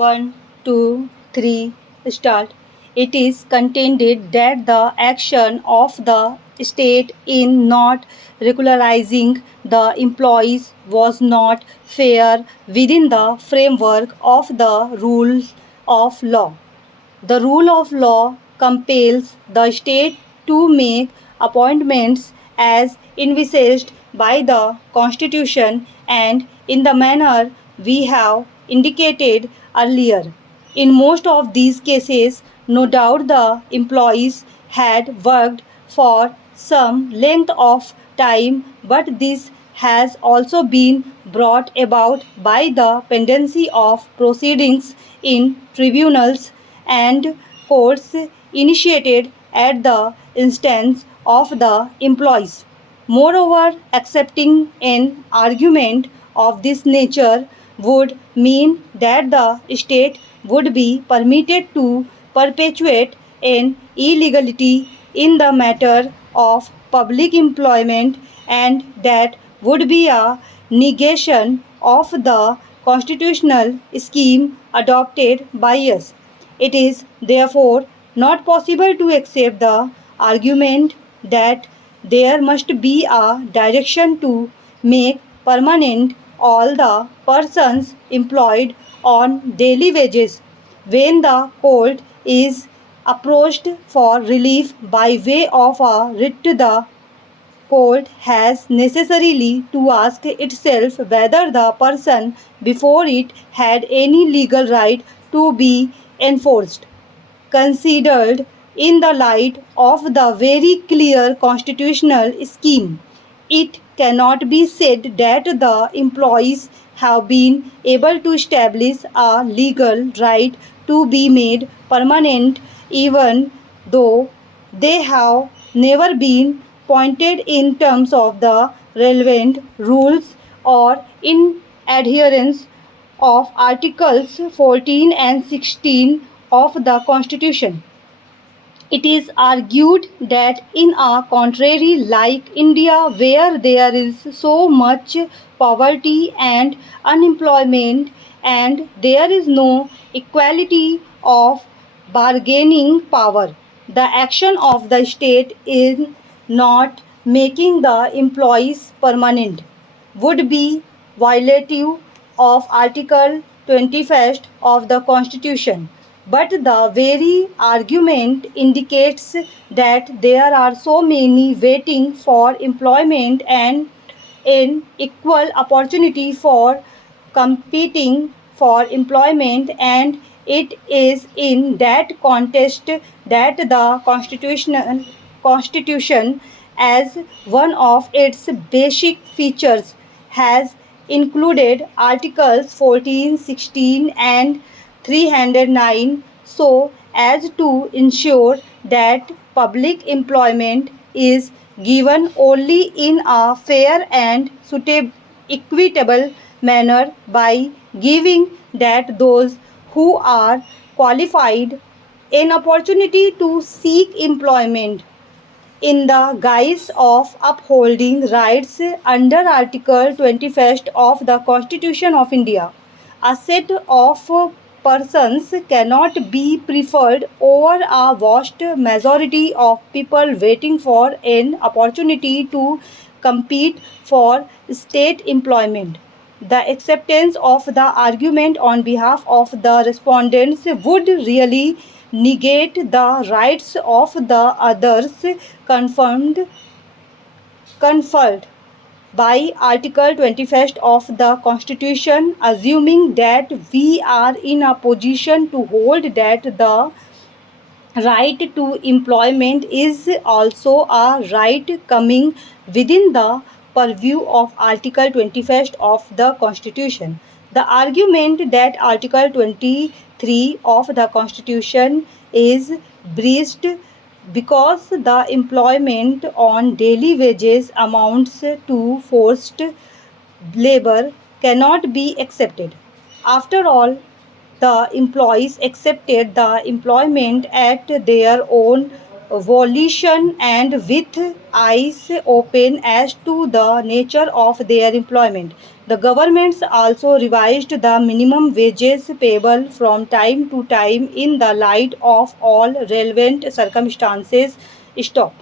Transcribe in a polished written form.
1, 2, 3, start. It is contended that the action of the state in not regularizing the employees was not fair within the framework of the rule of law. The rule of law compels the state to make appointments as envisaged by the Constitution and in the manner we have indicated earlier. In most of these cases, no doubt the employees had worked for some length of time, but this has also been brought about by the pendency of proceedings in tribunals and courts initiated at the instance of the employees. Moreover, accepting an argument of this nature would mean that the state would be permitted to perpetuate an illegality in the matter of public employment, and that would be a negation of the constitutional scheme adopted by us. It is therefore not possible to accept the argument that there must be a direction to make permanent all the persons employed on daily wages when the court is approached for relief by way of a writ. The court has necessarily to ask itself whether the person before it had any legal right to be enforced. Considered in the light of the very clear constitutional scheme, it cannot be said that the employees have been able to establish a legal right to be made permanent, even though they have never been pointed in terms of the relevant rules or in adherence of Articles 14 and 16 of the Constitution. It is argued that in a country like India, where there is so much poverty and unemployment, and there is no equality of bargaining power, the action of the state in not making the employees permanent would be violative of Article 21st of the Constitution. But the very argument indicates that there are so many waiting for employment and an equal opportunity for competing for employment, and it is in that context that the constitution as one of its basic features has included articles 14, 16 and 309 so as to ensure that public employment is given only in a fair and suitable equitable manner by giving that those who are qualified an opportunity to seek employment in the guise of upholding rights under Article 21st of the Constitution of India. A set of persons cannot be preferred over a vast majority of people waiting for an opportunity to compete for state employment. The acceptance of the argument on behalf of the respondents would really negate the rights of the others confirmed conferred by Article 21st of the Constitution, assuming that we are in a position to hold that the right to employment is also a right coming within the purview of Article 21st of the Constitution. The argument that Article 23 of the Constitution is breached because the employment on daily wages amounts to forced labor cannot be accepted. After all, the employees accepted the employment at their own volition and with eyes open as to the nature of their employment. The governments also revised the minimum wages payable from time to time in the light of all relevant circumstances. Stop.